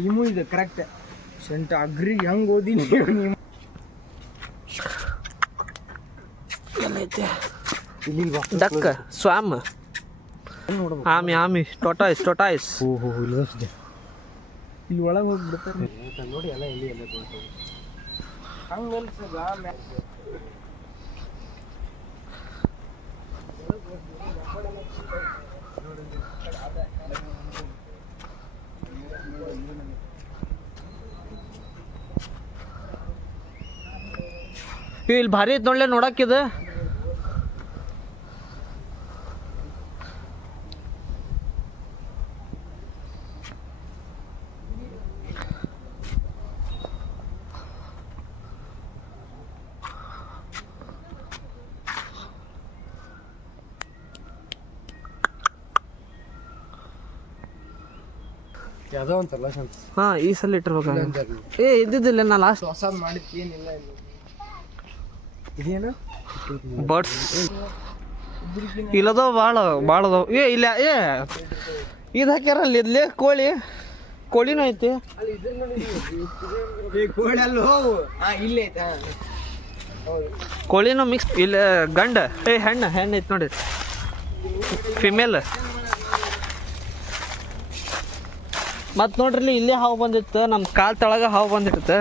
ಇಮು ಇದೆ correct ಸೆಂಟ agri ಹೆಂಗ್ ಓದಿ ಡಕ್ ಸ್ವಾಮ್ ಆಮಿ ಟೊಟಾಯ್ಸ್ ಇಲ್ಲಿ ಒಳಗೆ ಹೋಗ್ಬಿಡ್ತಾರೆ ನೋಡಿ ಎಲ್ಲ ಎಲ್ಲಿ ಎಲ್ಲ ಹಂಗೆ ಇಲ್ಲಿ ಭಾರಿ ಐತೆ ನೋಡ್ಲೆ ನೋಡಕ್ಕಿದ ಯಾವುದೋ ಅಂತಲ್ಲ ಹಾ ಈ ಸಲ ಇಟ್ಟಿರ್ಬೇಕು ಇದ್ದಿದ್ದಿಲ್ಲ ನಾ ಲಾಸ್ಟ್ ಹೊಸದು ಮಾಡಿದ್ದು ಏನಿಲ್ಲ ಇದೇನು ಬರ್ಡ್ಸ್ ಇಲ್ಲದವ ಭಾಳ ಅದಾವ ಇಲ್ಲ ಇದು ಹಾಕ್ಯಾರಲ್ಲ ಇದ್ಲೇ ಕೋಳಿನೂ ಐತಿ ಕೋಳಿ ಅಲ್ಲಿ ಹೋಗು ಇಲ್ಲೇ ಐತೆ ಕೋಳಿನೂ ಮಿಕ್ಸ್ ಇಲ್ಲ ಗಂಡ ಹೆಣ್ಣು ಐತಿ ನೋಡಿ ಫಿಮೇಲ್ ಮತ್ತು ನೋಡ್ರಿ ಇಲ್ಲೇ ಹಾವು ಬಂದಿತ್ತು ನಮ್ಮ ಕಾಲು ತಳಗ ಹಾವು ಬಂದಿರುತ್ತೆ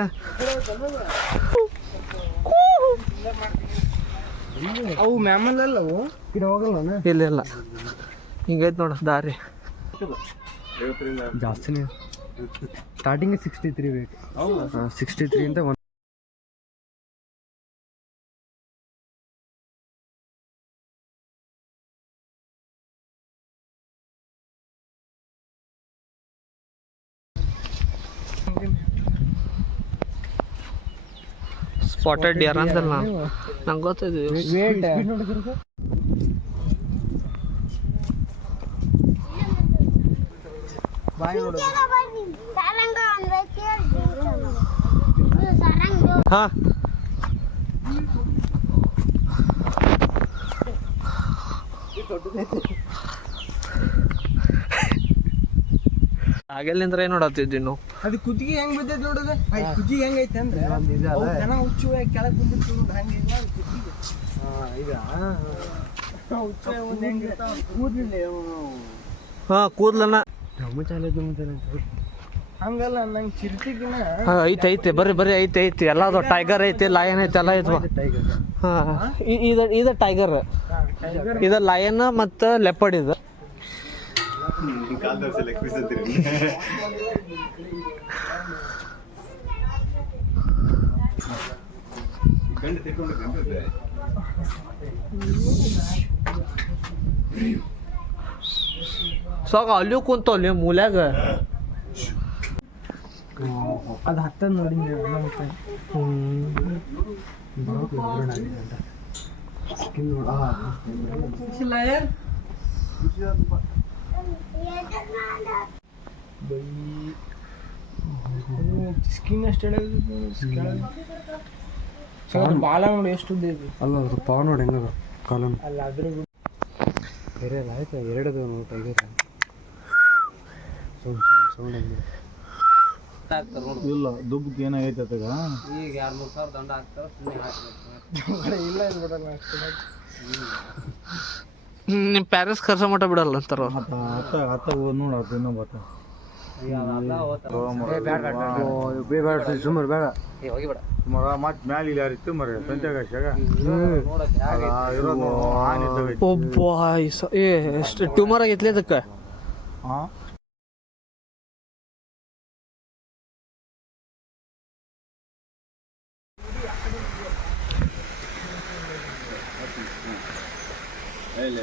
ಅವು ಮ್ಯಾಮಲ್ ಅವು ಗಿಡ ಹೋಗಲ್ಲ ಇಲ್ಲ ಹಿಂಗೈತೆ ನೋಡ ದಾರಿ ಜಾಸ್ತಿನೇ ಸ್ಟಾರ್ಟಿಂಗ್ 63 ವೇಟ್ 63 ಅಂತ ಸ್ಪಾಟೆಡ್ ಡಿಯರ್ ಅಂತಲ್ಲ ನಂಗೆ ಗೊತ್ತಿದೆ ಹಾ ಹಾಗೆಲ್ಲಿಂದ್ರ ಏನ್ ನೋಡತ್ತಿದ್ವಿ ನಾವು ಅದು ಕುತ್ತಿಗೆ ಹೆಂಗ್ ಬಿದ್ದೈತೆ ನೋಡೋದು ಕುತ್ತಿಗೆ ಹೆಂಗೈತೆ ಅಂದ್ರೆ ಜನ ಹುಚ್ಚು ಕೆಳಗೆ ಬಂದಿತ್ತು ನೋಡಿ ಹಂಗೆ ಕುತ್ತಿಗೆ ಕೂದ್ಲನ್ನ ಹಂಗಲ್ಲ ನಂಗೆ ಚಿರತೆಗಿನ ಐತೆ ಬರ್ರಿ ಐತಿ ಎಲ್ಲ ಅದು ಟೈಗರ್ ಐತಿ ಲಯನ್ ಐತಿ ಎಲ್ಲ ಐತಿ ಹಾ ಇದು ಟೈಗರ್ ಇದು ಲಯನ್ ಮತ್ತು ಲೆಪರ್ಡ್ ಇದು ಸಾಕ ಅಲ್ಲಿಯೂ ಕುಂತಲ್ಲಿ ಮೂಲ್ಯಾಗ ಅದು ಹತ್ತ ನೋಡಿ ಸ್ಕಿನ್ ಅಷ್ಟು ಬಾಲ ನೋಡಿ ಎಷ್ಟು ಅಲ್ಲ ಅದು ಪಾವ ನೋಡಿ ಹೆಂಗದ ಕಾಲನ್ ಅಲ್ಲ ಅದ್ರ ಬೇರೆ ಅಲ್ಲ ಆಯ್ತು ಎರಡದು ಟೈಗರ್ ಸೌಂಡ್ ಇಲ್ಲ ದುಬ್ಬಕ್ಕೆ ಏನಾಗೈತೆ ಅತ್ತಾಗ ಈಗ 2-3 ಸಾವಿರ ದಂಡ ಹಾಕ್ತಾರೆ ಇಲ್ಲ ಬಿಡಲ್ಲ ನಿಮ್ಮ ಪ್ಯಾರೆಂಟ್ಸ್ ಖರ್ಚು ಮಟ್ಟ ಬಿಡಲ್ಲ ಅಂತಾರ ಅತ್ತ ನೋಡ ಅದು ಇನ್ನೂ ಬತ್ತ ಸುಮಾರು ಬೇಡ ಮತ್ತೆ ಮ್ಯಾಲ ಇಲ್ಲ ಯಾರಿತ್ತು ಮರ ಸಂಜಾಗ ಒಬ್ಬ ಎಷ್ಟು ಟ್ಯೂಮರ್ ಆಗೈತ್ಲಿ ಅದಕ್ಕೆ ಹಾಂ ಇಲ್ಲ